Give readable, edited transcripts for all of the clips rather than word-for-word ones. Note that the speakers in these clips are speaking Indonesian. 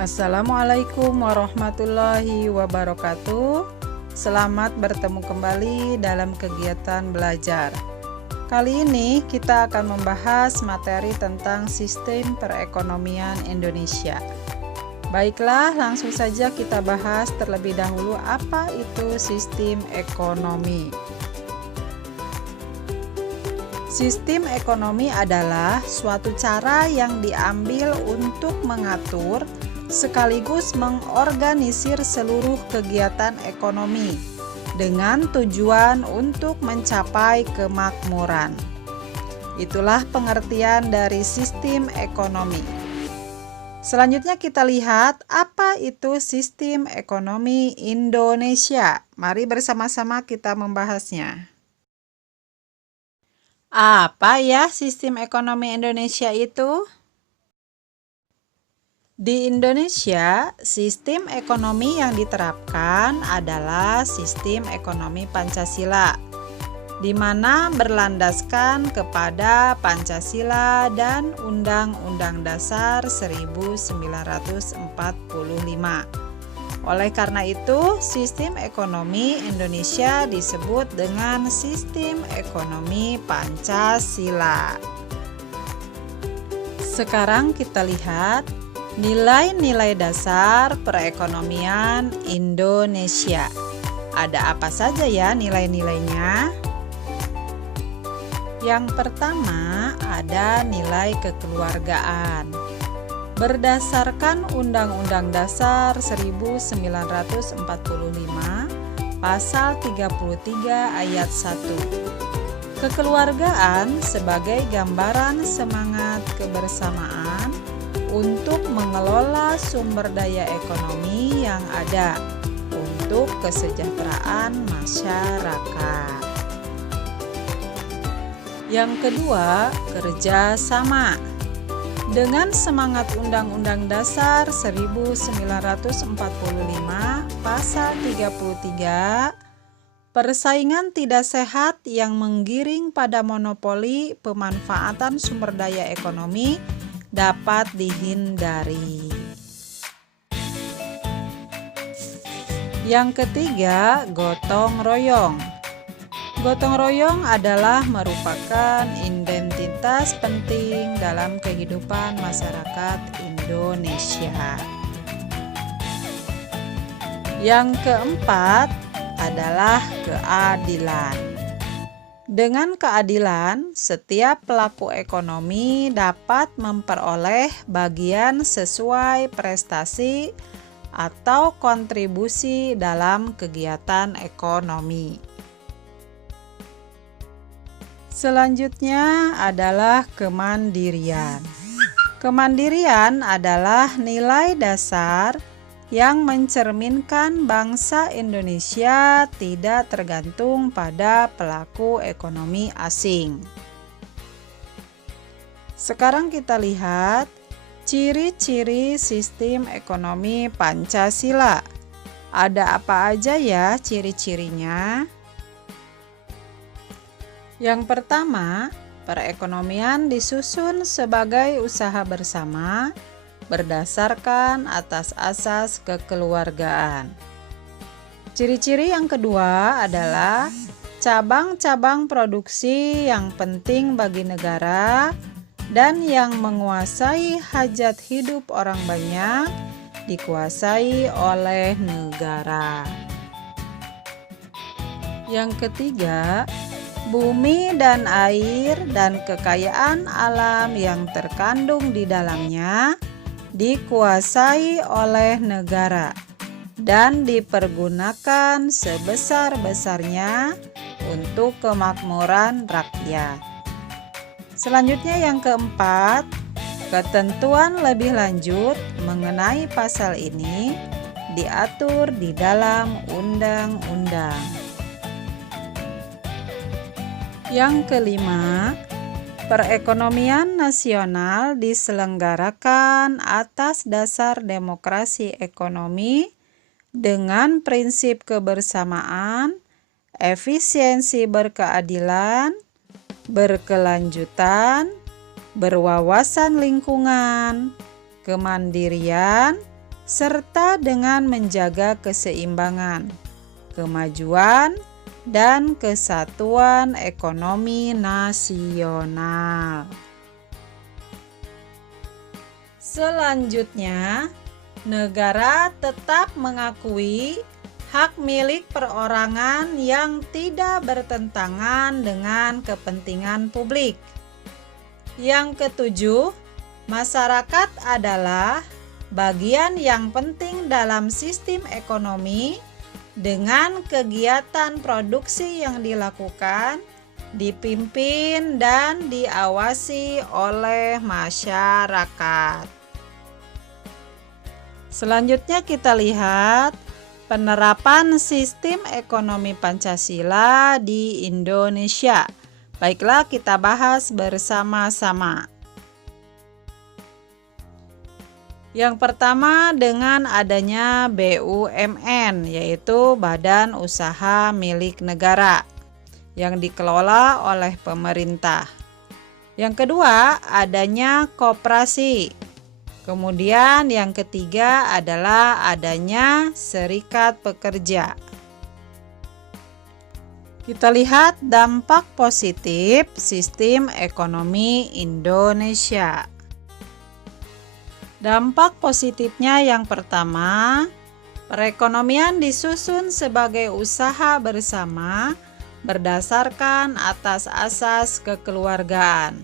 Assalamualaikum warahmatullahi wabarakatuh. Selamat bertemu kembali dalam kegiatan belajar. Kali ini kita akan membahas materi tentang sistem perekonomian Indonesia. Baiklah, langsung saja kita bahas terlebih dahulu apa itu sistem ekonomi. Sistem ekonomi adalah suatu cara yang diambil untuk mengatur sekaligus mengorganisir seluruh kegiatan ekonomi dengan tujuan untuk mencapai kemakmuran. Itulah pengertian dari sistem ekonomi. Selanjutnya kita lihat apa itu sistem ekonomi Indonesia. Mari bersama-sama kita membahasnya. Apa ya sistem ekonomi Indonesia itu? Di Indonesia, sistem ekonomi yang diterapkan adalah sistem ekonomi Pancasila, di mana berlandaskan kepada Pancasila dan Undang-Undang Dasar 1945. Oleh karena itu, sistem ekonomi Indonesia disebut dengan sistem ekonomi Pancasila. Sekarang kita lihat nilai-nilai dasar perekonomian Indonesia. Ada apa saja ya nilai-nilainya? Yang pertama ada nilai kekeluargaan. Berdasarkan Undang-Undang Dasar 1945, Pasal 33 Ayat 1. Kekeluargaan sebagai gambaran semangat kebersamaan untuk mengelola sumber daya ekonomi yang ada untuk kesejahteraan masyarakat. Yang kedua, kerjasama. Dengan semangat Undang-Undang Dasar 1945 Pasal 33, persaingan tidak sehat yang menggiring pada monopoli pemanfaatan sumber daya ekonomi dapat dihindari. Yang ketiga, gotong royong. Gotong royong adalah merupakan identitas penting dalam kehidupan masyarakat Indonesia. Yang keempat adalah keadilan. Dengan keadilan, setiap pelaku ekonomi dapat memperoleh bagian sesuai prestasi atau kontribusi dalam kegiatan ekonomi. Selanjutnya adalah kemandirian. Kemandirian adalah nilai dasar yang mencerminkan bangsa Indonesia tidak tergantung pada pelaku ekonomi asing. Sekarang kita lihat ciri-ciri sistem ekonomi Pancasila. Ada apa aja ya ciri-cirinya? Yang pertama, perekonomian disusun sebagai usaha bersama berdasarkan atas asas kekeluargaan. Ciri-ciri yang kedua adalah cabang-cabang produksi yang penting bagi negara dan yang menguasai hajat hidup orang banyak dikuasai oleh negara. Yang ketiga, bumi dan air dan kekayaan alam yang terkandung di dalamnya dikuasai oleh negara dan dipergunakan sebesar-besarnya untuk kemakmuran rakyat. Selanjutnya yang keempat, ketentuan lebih lanjut mengenai pasal ini diatur di dalam undang-undang. Yang kelima, perekonomian nasional diselenggarakan atas dasar demokrasi ekonomi dengan prinsip kebersamaan, efisiensi berkeadilan, berkelanjutan, berwawasan lingkungan, kemandirian, serta dengan menjaga keseimbangan, kemajuan, dan kesatuan ekonomi nasional. Selanjutnya, negara tetap mengakui hak milik perorangan yang tidak bertentangan dengan kepentingan publik. Yang ketujuh, masyarakat adalah bagian yang penting dalam sistem ekonomi dengan kegiatan produksi yang dilakukan, dipimpin, dan diawasi oleh masyarakat. Selanjutnya kita lihat penerapan sistem ekonomi Pancasila di Indonesia. Baiklah, kita bahas bersama-sama. Yang pertama, dengan adanya BUMN, yaitu Badan Usaha Milik Negara, yang dikelola oleh pemerintah. Yang kedua, adanya koperasi. Kemudian yang ketiga adalah adanya serikat pekerja. Kita lihat dampak positif sistem ekonomi Indonesia. Dampak positifnya yang pertama, perekonomian disusun sebagai usaha bersama berdasarkan atas asas kekeluargaan.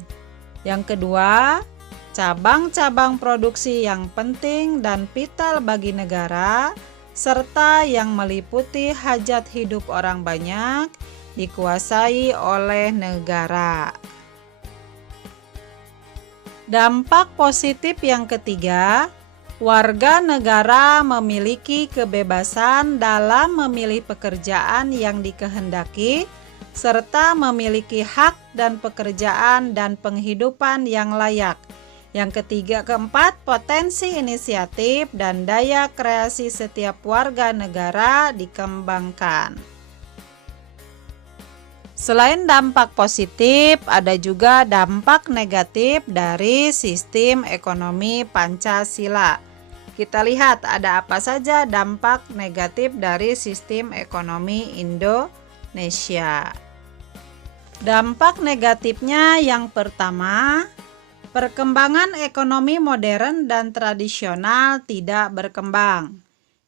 Yang kedua, cabang-cabang produksi yang penting dan vital bagi negara, serta yang meliputi hajat hidup orang banyak, dikuasai oleh negara. Dampak positif yang ketiga, warga negara memiliki kebebasan dalam memilih pekerjaan yang dikehendaki, serta memiliki hak dan pekerjaan dan penghidupan yang layak. Yang ketiga, keempat, potensi inisiatif dan daya kreasi setiap warga negara dikembangkan. Selain dampak positif, ada juga dampak negatif dari sistem ekonomi Pancasila. Kita lihat ada apa saja dampak negatif dari sistem ekonomi Indonesia. Dampak negatifnya yang pertama, perkembangan ekonomi modern dan tradisional tidak berkembang.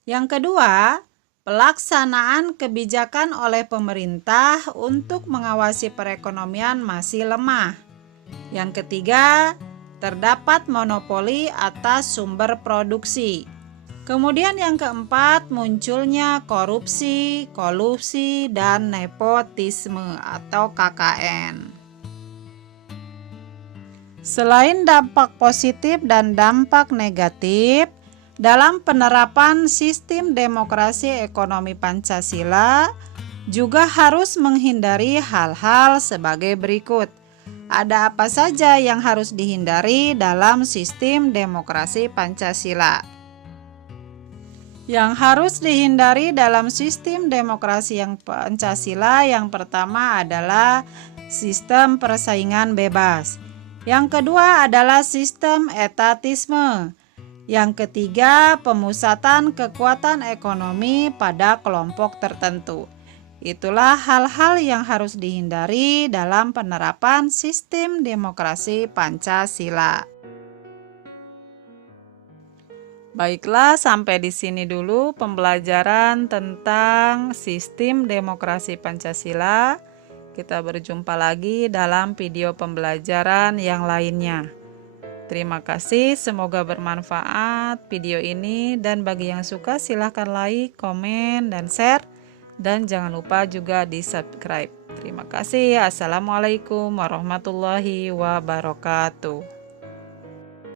Yang kedua, pelaksanaan kebijakan oleh pemerintah untuk mengawasi perekonomian masih lemah. Yang ketiga, terdapat monopoli atas sumber produksi. Kemudian yang keempat, munculnya korupsi, kolusi, dan nepotisme atau KKN. Selain dampak positif dan dampak negatif, dalam penerapan sistem demokrasi ekonomi Pancasila juga harus menghindari hal-hal sebagai berikut. Ada apa saja yang harus dihindari dalam sistem demokrasi Pancasila? Yang harus dihindari dalam sistem demokrasi yang Pancasila yang pertama adalah sistem persaingan bebas. Yang kedua adalah sistem etatisme. Yang ketiga, pemusatan kekuatan ekonomi pada kelompok tertentu. Itulah hal-hal yang harus dihindari dalam penerapan sistem demokrasi Pancasila. Baiklah, sampai di sini dulu pembelajaran tentang sistem demokrasi Pancasila. Kita berjumpa lagi dalam video pembelajaran yang lainnya. Terima kasih, semoga bermanfaat video ini, dan bagi yang suka silahkan like, komen, dan share, dan jangan lupa juga di subscribe. Terima kasih. Assalamualaikum warahmatullahi wabarakatuh.